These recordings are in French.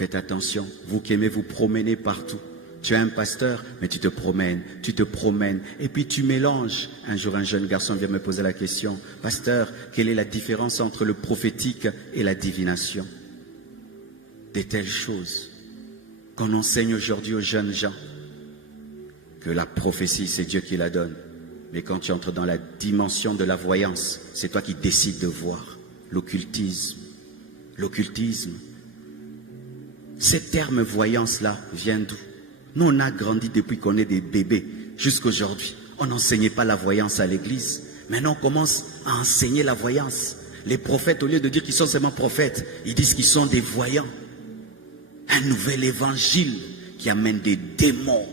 Faites attention, vous qui aimez vous promener partout. Tu es un pasteur, mais tu te promènes, et puis tu mélanges. Un jour, un jeune garçon vient me poser la question, « Pasteur, quelle est la différence entre le prophétique et la divination ?» Des telles choses qu'on enseigne aujourd'hui aux jeunes gens, que la prophétie, c'est Dieu qui la donne. Mais quand tu entres dans la dimension de la voyance, c'est toi qui décides de voir. L'occultisme. L'occultisme. Ces termes voyance-là viennent d'où? Nous, on a grandi depuis qu'on est des bébés jusqu'aujourd'hui. On n'enseignait pas la voyance à l'église. Maintenant, on commence à enseigner la voyance. Les prophètes, au lieu de dire qu'ils sont seulement prophètes, ils disent qu'ils sont des voyants. Un nouvel évangile qui amène des démons,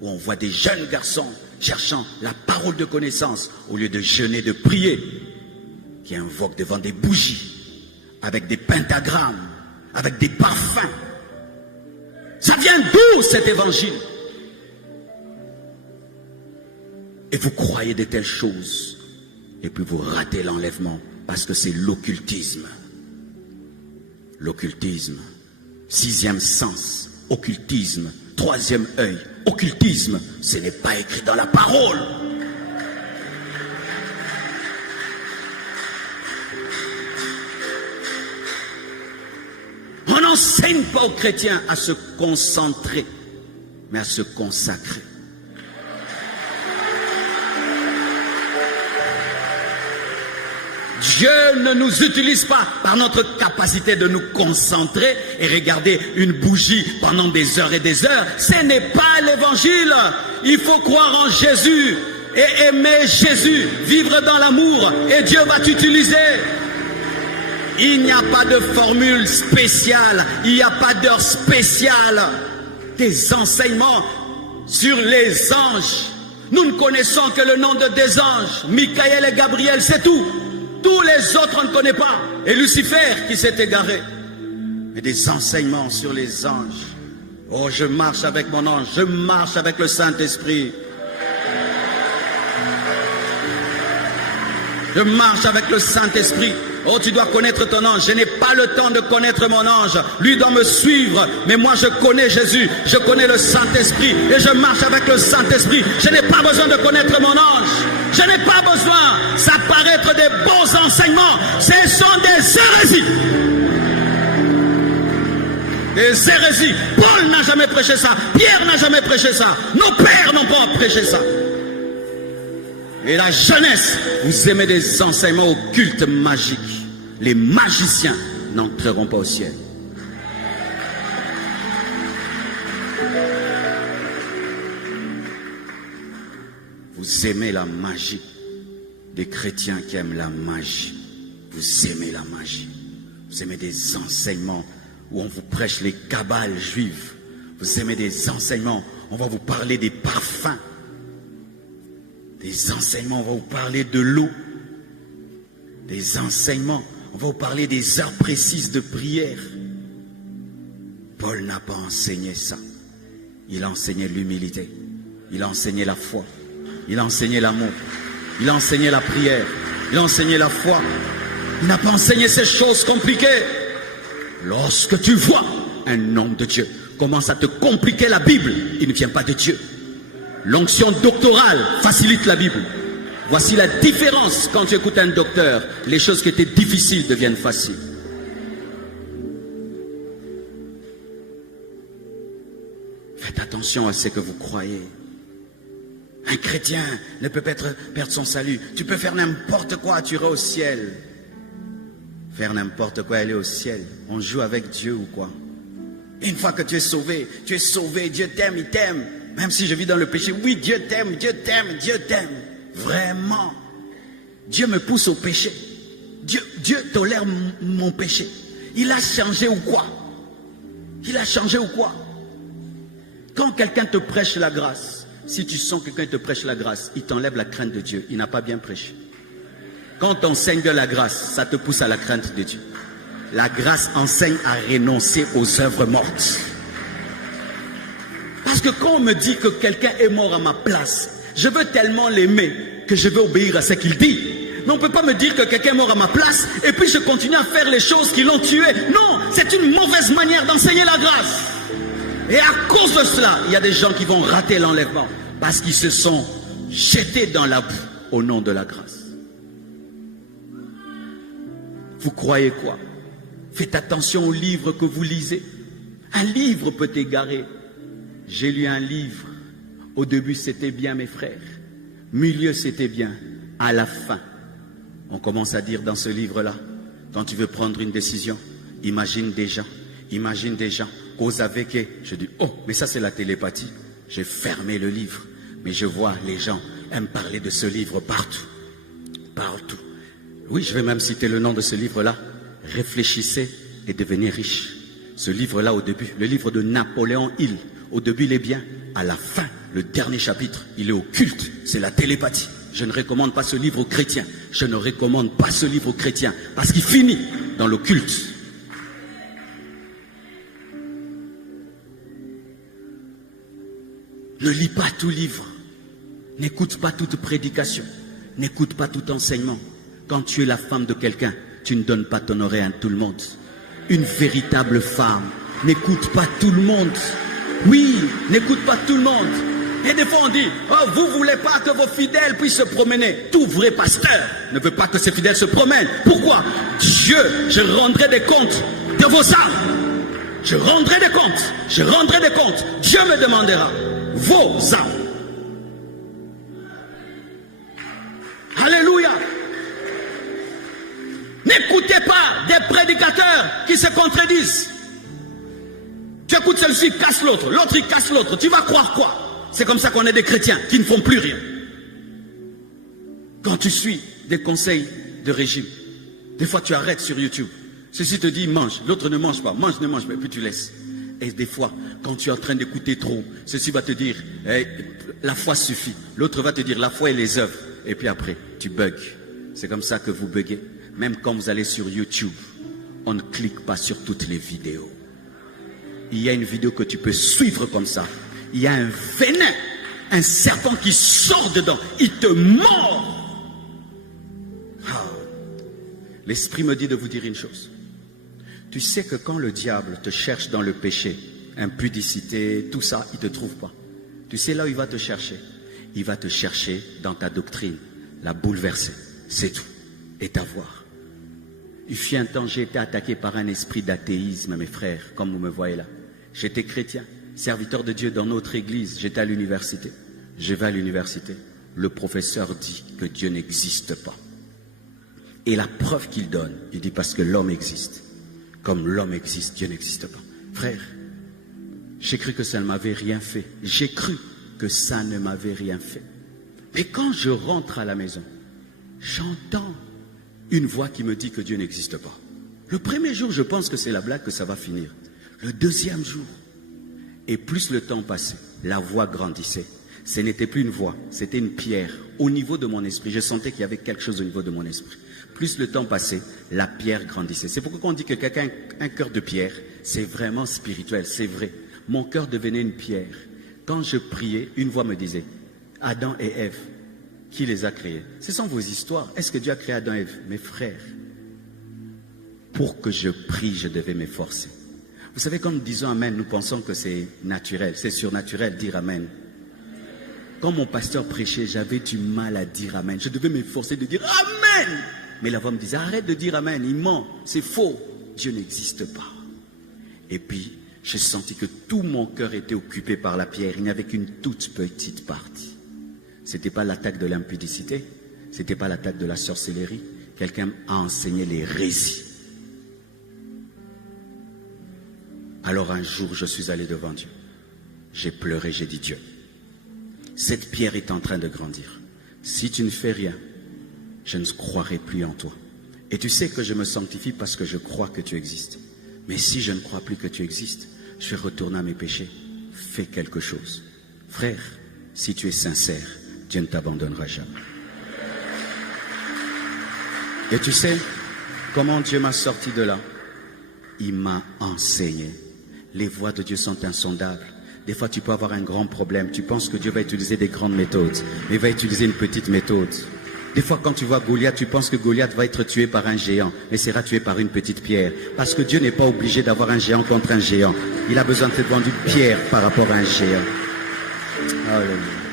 où on voit des jeunes garçons cherchant la parole de connaissance au lieu de jeûner, de prier, qui invoquent devant des bougies, avec des pentagrammes, avec des parfums. Ça vient d'où cet évangile? Et vous croyez de telles choses, et puis vous ratez l'enlèvement, parce que c'est l'occultisme. L'occultisme, 6e sens, occultisme, 3e œil, occultisme, ce n'est pas écrit dans la parole. On n'enseigne pas aux chrétiens à se concentrer, mais à se consacrer. Dieu ne nous utilise pas par notre capacité de nous concentrer et regarder une bougie pendant des heures et des heures. Ce n'est pas l'évangile. Il faut croire en Jésus et aimer Jésus, vivre dans l'amour, et Dieu va t'utiliser. Il n'y a pas de formule spéciale, il n'y a pas d'heure spéciale. Des enseignements sur les anges. Nous ne connaissons que le nom de des anges, Michael et Gabriel, c'est tout. Tous les autres, on ne connaît pas. Et Lucifer qui s'est égaré. Mais des enseignements sur les anges. Oh, je marche avec mon ange, je marche avec le Saint-Esprit. Je marche avec le Saint-Esprit. Oh, tu dois connaître ton ange. Je n'ai pas le temps de connaître mon ange. Lui doit me suivre. Mais moi, je connais Jésus. Je connais le Saint-Esprit. Et je marche avec le Saint-Esprit. Je n'ai pas besoin de connaître mon ange. Je n'ai pas besoin. Ça paraît être des bons enseignements. Ce sont des hérésies. Des hérésies. Paul n'a jamais prêché ça. Pierre n'a jamais prêché ça. Nos pères n'ont pas prêché ça. Et la jeunesse, vous aimez des enseignements occultes magiques. Les magiciens n'entreront pas au ciel. Vous aimez la magie. Des chrétiens qui aiment la magie. Vous aimez la magie. Vous aimez des enseignements où on vous prêche les kabbales juives. Vous aimez des enseignements, on va vous parler des parfums. Des enseignements, on va vous parler de l'eau. Des enseignements, on va vous parler des heures précises de prière. Paul n'a pas enseigné ça. Il a enseigné l'humilité. Il a enseigné la foi. Il a enseigné l'amour. Il a enseigné la prière. Il a enseigné la foi. Il n'a pas enseigné ces choses compliquées. Lorsque tu vois un homme de Dieu commence à te compliquer la Bible, il ne vient pas de Dieu. L'onction doctorale facilite la Bible. Voici la différence quand tu écoutes un docteur. Les choses qui étaient difficiles deviennent faciles. Faites attention à ce que vous croyez. Un chrétien ne peut pas perdre son salut. Tu peux faire n'importe quoi, tu iras au ciel. Faire n'importe quoi, aller au ciel. On joue avec Dieu ou quoi? Une fois que tu es sauvé, Dieu t'aime, il t'aime. Même si je vis dans le péché, oui, Dieu t'aime, Dieu t'aime, Dieu t'aime. Vraiment. Dieu me pousse au péché. Dieu tolère mon péché. Il a changé ou quoi? Il a changé ou quoi? Quand quelqu'un te prêche la grâce, si tu sens que quelqu'un te prêche la grâce, il t'enlève la crainte de Dieu. Il n'a pas bien prêché. Quand on enseigne de la grâce, ça te pousse à la crainte de Dieu. La grâce enseigne à renoncer aux œuvres mortes. Parce que quand on me dit que quelqu'un est mort à ma place, je veux tellement l'aimer que je veux obéir à ce qu'il dit. Mais on ne peut pas me dire que quelqu'un est mort à ma place et puis je continue à faire les choses qui l'ont tué. Non, c'est une mauvaise manière d'enseigner la grâce. Et à cause de cela, il y a des gens qui vont rater l'enlèvement parce qu'ils se sont jetés dans la boue au nom de la grâce. Vous croyez quoi? Faites attention aux livres que vous lisez. Un livre peut t'égarer. J'ai lu un livre. Au début, c'était bien, mes frères. Milieu, c'était bien. À la fin, on commence à dire dans ce livre-là, quand tu veux prendre une décision, imagine des gens, cause avec eux. Je dis, oh, mais ça c'est la télépathie. J'ai fermé le livre, mais je vois les gens aiment parler de ce livre partout. Partout. Oui, je vais même citer le nom de ce livre-là. Réfléchissez et devenez riche. Ce livre-là au début, le livre de Napoléon Hill, au début il est bien, à la fin, le dernier chapitre, il est occulte, c'est la télépathie. Je ne recommande pas ce livre aux chrétiens. Je ne recommande pas ce livre aux chrétiens parce qu'il finit dans l'occulte. Ne lis pas tout livre. N'écoute pas toute prédication. N'écoute pas tout enseignement. Quand tu es la femme de quelqu'un, tu ne donnes pas ton oreille à tout le monde. Une véritable femme n'écoute pas tout le monde. Oui, n'écoute pas tout le monde. Et des fois on dit, oh, vous ne voulez pas que vos fidèles puissent se promener. Tout vrai pasteur ne veut pas que ses fidèles se promènent. Pourquoi? Dieu, je rendrai des comptes de vos âmes. Je rendrai des comptes. Je rendrai des comptes. Dieu me demandera vos âmes. Alléluia. N'écoutez pas des prédicateurs qui se contredisent. Tu écoutes celui-ci, casse l'autre. L'autre, il casse l'autre. Tu vas croire quoi? C'est comme ça qu'on est des chrétiens qui ne font plus rien. Quand tu suis des conseils de régime, des fois tu arrêtes sur YouTube. Ceci te dit mange, l'autre ne mange pas, mange, ne mange pas, et puis tu laisses. Et des fois, quand tu es en train d'écouter trop, ceci va te dire, hey, la foi suffit. L'autre va te dire, la foi et les œuvres. Et puis après, tu bugs. C'est comme ça que vous buguez. Même quand vous allez sur YouTube, on ne clique pas sur toutes les vidéos. Il y a une vidéo que tu peux suivre comme ça. Il y a un venin, un serpent qui sort dedans. Il te mord. Ah. L'Esprit me dit de vous dire une chose. Tu sais que quand le diable te cherche dans le péché, impudicité, tout ça, il ne te trouve pas. Tu sais là où il va te chercher? Il va te chercher dans ta doctrine, la bouleverser. C'est tout. Et t'avoir. Il fut un temps, j'ai été attaqué par un esprit d'athéisme, mes frères, comme vous me voyez là. J'étais chrétien. Serviteur de Dieu dans notre église, j'étais à l'université. Je vais à l'université. Le professeur dit que Dieu n'existe pas. Et la preuve qu'il donne, il dit parce que l'homme existe. Comme l'homme existe, Dieu n'existe pas. Frère, j'ai cru que ça ne m'avait rien fait. J'ai cru que ça ne m'avait rien fait. Mais quand je rentre à la maison, j'entends une voix qui me dit que Dieu n'existe pas. Le premier jour, je pense que c'est la blague, que ça va finir. Le deuxième jour, et plus le temps passait, la voix grandissait. Ce n'était plus une voix, c'était une pierre. Au niveau de mon esprit, je sentais qu'il y avait quelque chose au niveau de mon esprit. Plus le temps passait, la pierre grandissait. C'est pourquoi on dit que quelqu'un a un cœur de pierre, c'est vraiment spirituel, c'est vrai. Mon cœur devenait une pierre. Quand je priais, une voix me disait, Adam et Ève, qui les a créés? Ce sont vos histoires. Est-ce que Dieu a créé Adam et Ève? Mes frères, pour que je prie, je devais m'efforcer. Vous savez, quand nous disons Amen, nous pensons que c'est naturel, c'est surnaturel dire Amen. Quand mon pasteur prêchait, j'avais du mal à dire Amen. Je devais m'efforcer de dire Amen. Mais la voix me disait, arrête de dire Amen, il ment, c'est faux. Dieu n'existe pas. Et puis, j'ai senti que tout mon cœur était occupé par la pierre. Il n'y avait qu'une toute petite partie. Ce n'était pas l'attaque de l'impudicité, ce n'était pas l'attaque de la sorcellerie. Quelqu'un a enseigné l'hérésie. Alors un jour, je suis allé devant Dieu. J'ai pleuré, j'ai dit, Dieu, cette pierre est en train de grandir. Si tu ne fais rien, je ne croirai plus en toi. Et tu sais que je me sanctifie parce que je crois que tu existes. Mais si je ne crois plus que tu existes, je vais retourner à mes péchés. Fais quelque chose. Frère, si tu es sincère, Dieu ne t'abandonnera jamais. Et tu sais comment Dieu m'a sorti de là? Il m'a enseigné. Les voies de Dieu sont insondables. Des fois, tu peux avoir un grand problème. Tu penses que Dieu va utiliser des grandes méthodes, mais il va utiliser une petite méthode. Des fois, quand tu vois Goliath, tu penses que Goliath va être tué par un géant, mais sera tué par une petite pierre. Parce que Dieu n'est pas obligé d'avoir un géant contre un géant. Il a besoin de te vendre une pierre par rapport à un géant. Alléluia.